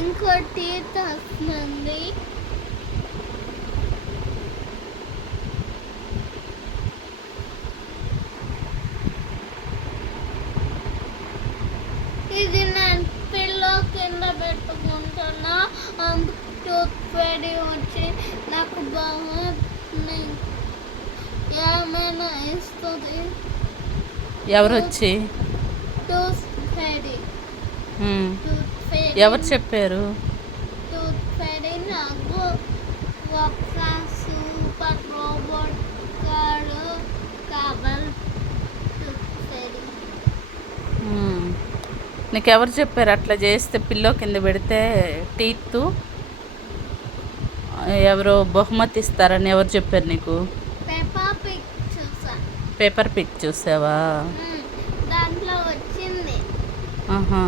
ఇంకో టీత్ వస్తుంది ఇది నేను పిల్లో కింద పెట్టుకుంటున్నా. టూత్ ఫెడీ వచ్చి నాకు బాగా ఏమైనా ఇస్తుంది? ఎవరు వచ్చి టూత్ ఫెడీ ఎవరు చెప్పారు? టూత్ ఫెడీ నాకు ఒక సూపర్ రోబోట్ కాడు కావాలి టూత్ ఫెడీ ఉమ్. నీకు ఎవరు చెప్పారు అట్లా చేస్తే పిల్లో కింద పెడితే టీత్? ఎవరో బహుమతి ఇస్తారని ఎవరు చెప్పారు నీకు? పేపర్ పిక్ చూసావా. దాంట్లో వచ్చింది. ఆహా.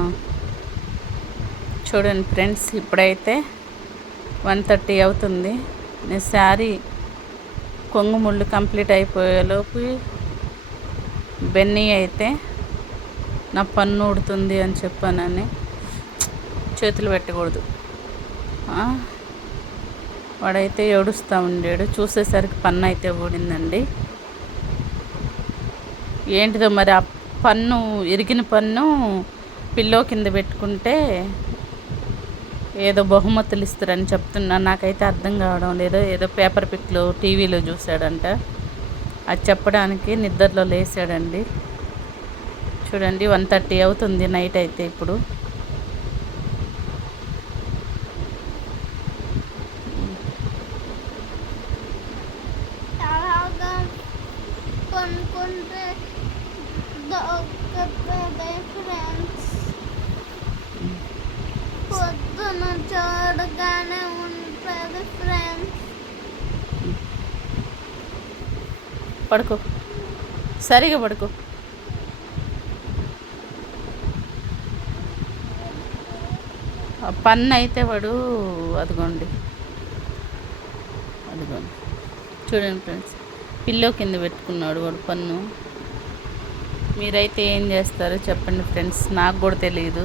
చూడండి ఫ్రెండ్స్ ఇప్పుడైతే వన్ థర్టీ అవుతుంది. నేను శారీ కొంగు ముళ్ళు కంప్లీట్ అయిపోయేలోపు బెన్నీ అయితే నా పన్ను ఊడుతుంది అని చెప్పానని చేతులు పెట్టకూడదు. వాడైతే ఏడుస్తూ ఉండాడు. చూసేసరికి పన్ను అయితే ఊడిందండి. ఏంటిదో మరి ఆ పన్ను ఇరిగిన పన్ను పిల్లో కింద పెట్టుకుంటే ఏదో బహుమతులు ఇస్తారని చెప్తున్నా. నాకైతే అర్థం కావడం లేదో. ఏదో పేపర్ పిక్లో టీవీలో చూశాడంట. అది చెప్పడానికి నిద్రలో లేచాడండి. చూడండి వన్ థర్టీ అవుతుంది నైట్ అయితే ఇప్పుడు. పడుకో. సరిగా పడుకో. పన్ను అయితే వాడు అదిగోండి. అదిగోండి. చూడండి ఫ్రెండ్స్ పిల్లో కింద పెట్టుకున్నాడు వాడు పన్ను. మీరైతే ఏం చేస్తారో చెప్పండి ఫ్రెండ్స్ నాకు కూడా తెలియదు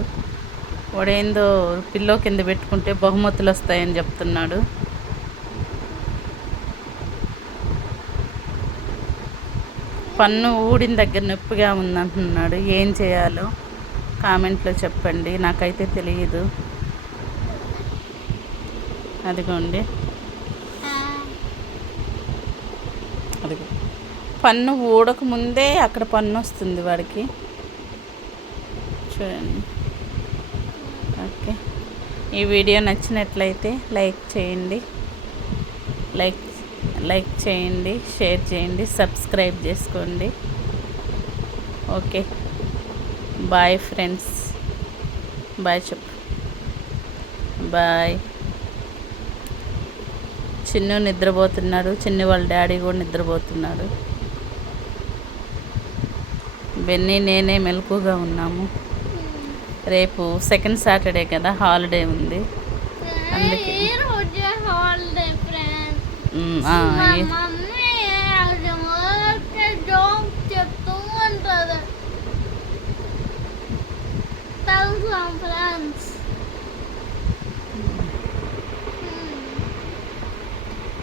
వాడేందో పిల్లో కింద పెట్టుకుంటే బహుమతులు వస్తాయని చెప్తున్నాడు. పన్ను ఊడిన దగ్గర నొప్పిగా ఉందంటున్నాడు. ఏం చేయాలో కామెంట్లో చెప్పండి. నాకైతే తెలియదు అదిగోండి. అదిగో. పన్ను ఊడక ముందే అక్కడ పన్ను వస్తుంది వాడికి. చూడండి. ఓకే. ఈ వీడియో నచ్చినట్లయితే లైక్ చేయండి. లైక్ లైక్ చేయండి షేర్ చేయండి సబ్స్క్రైబ్ చేసుకోండి. ఓకే. Bye friends. బాయ్ చెప్పు. బాయ్. చిన్ను నిద్రపోతున్నాడు. చిన్ని వాళ్ళ డాడీ కూడా నిద్రపోతున్నాడు. బెన్నీ నేనే మెలకుగా ఉన్నాము. రేపు సెకండ్ సాటర్డే కదా హాలిడే ఉంది. అందుకే.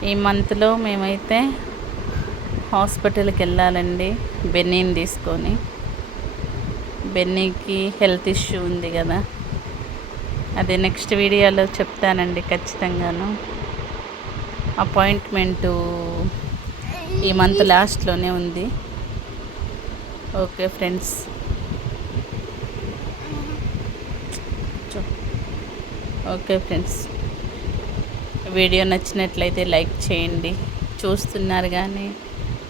ఈ మంత్లో మేమైతే హాస్పిటల్కి వెళ్ళాలండి. బెన్నీని తీసుకొని. బెన్నీకి హెల్త్ ఇష్యూ ఉంది కదా. అది నెక్స్ట్ వీడియోలో చెప్తానండి ఖచ్చితంగాను. అపాయింట్మెంటు ఈ మంత్ లాస్ట్లోనే ఉంది. Okay friends. Okay friends. Video నచ్చినట్లయితే లైక్ చేయండి. చూస్తున్నారు కానీ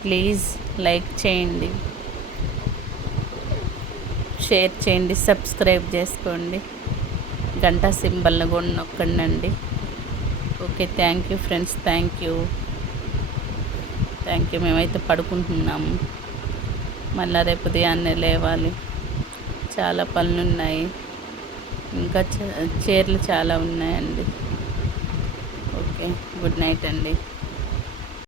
ప్లీజ్ లైక్ చేయండి. షేర్ చేయండి సబ్స్క్రైబ్ చేసుకోండి. గంట సింబల్ని కూడా నొక్కండి okay thank you friends thank you thank you మేమైతే పడుకుంటున్నాము మళ్ళీ రేపు ఉదయాన్నే లేవాలి. చాలా పనులు ఉన్నాయి ఇంకా చ- చీరలు చాలా ఉన్నాయండి. ఓకే గుడ్ నైట్ అండి.